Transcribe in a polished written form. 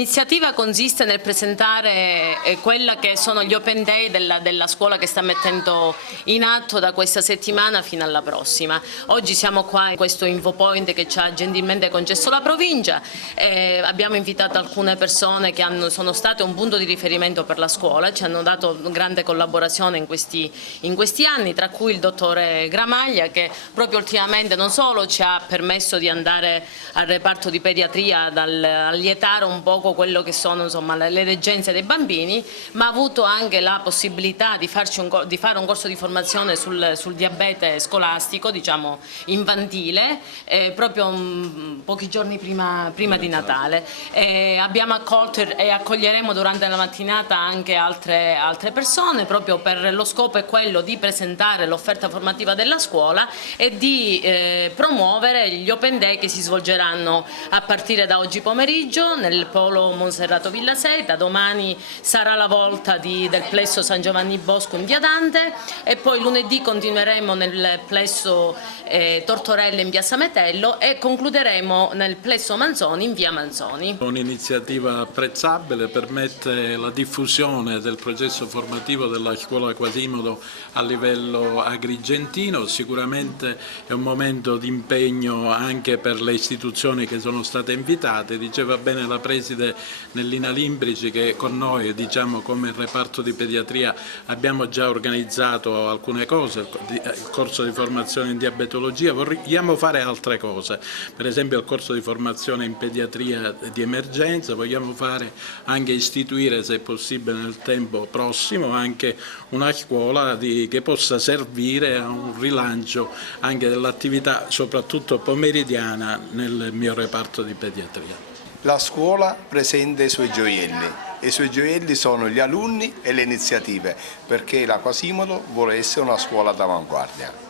L'iniziativa consiste nel presentare quella che sono gli Open Day della scuola che sta mettendo in atto da questa settimana fino alla prossima. Oggi siamo qua in questo InfoPoint che ci ha gentilmente concesso la provincia, abbiamo invitato alcune persone che sono state un punto di riferimento per la scuola, ci hanno dato grande collaborazione in questi anni, tra cui il dottore Gramaglia, che proprio ultimamente non solo ci ha permesso di andare al reparto di pediatria ad allietare un poco quello che sono, insomma, le reggenze dei bambini, ma ha avuto anche la possibilità di fare un corso di formazione sul diabete scolastico, diciamo infantile, proprio pochi giorni prima di Natale. Abbiamo accolto e accoglieremo durante la mattinata anche altre persone, proprio per lo scopo è quello di presentare l'offerta formativa della scuola e di promuovere gli Open Day che si svolgeranno a partire da oggi pomeriggio nel polo Monserrato Villa Seta. Domani sarà la volta del plesso San Giovanni Bosco in via Dante e poi lunedì continueremo nel plesso Tortorella in piazza Metello e concluderemo nel plesso Manzoni in via Manzoni. Un'iniziativa apprezzabile, permette la diffusione del processo formativo della scuola Quasimodo a livello agrigentino, sicuramente è un momento di impegno anche per le istituzioni che sono state invitate. Diceva bene la preside Nellina Limbrici che con noi, diciamo, come reparto di pediatria abbiamo già organizzato alcune cose, il corso di formazione in diabetologia, vogliamo fare altre cose, per esempio il corso di formazione in pediatria di emergenza, vogliamo fare anche istituire, se possibile nel tempo prossimo, anche una scuola che possa servire a un rilancio anche dell'attività soprattutto pomeridiana nel mio reparto di pediatria. La scuola presenta i suoi gioielli e i suoi gioielli sono gli alunni e le iniziative, perché la Quasimodo vuole essere una scuola d'avanguardia.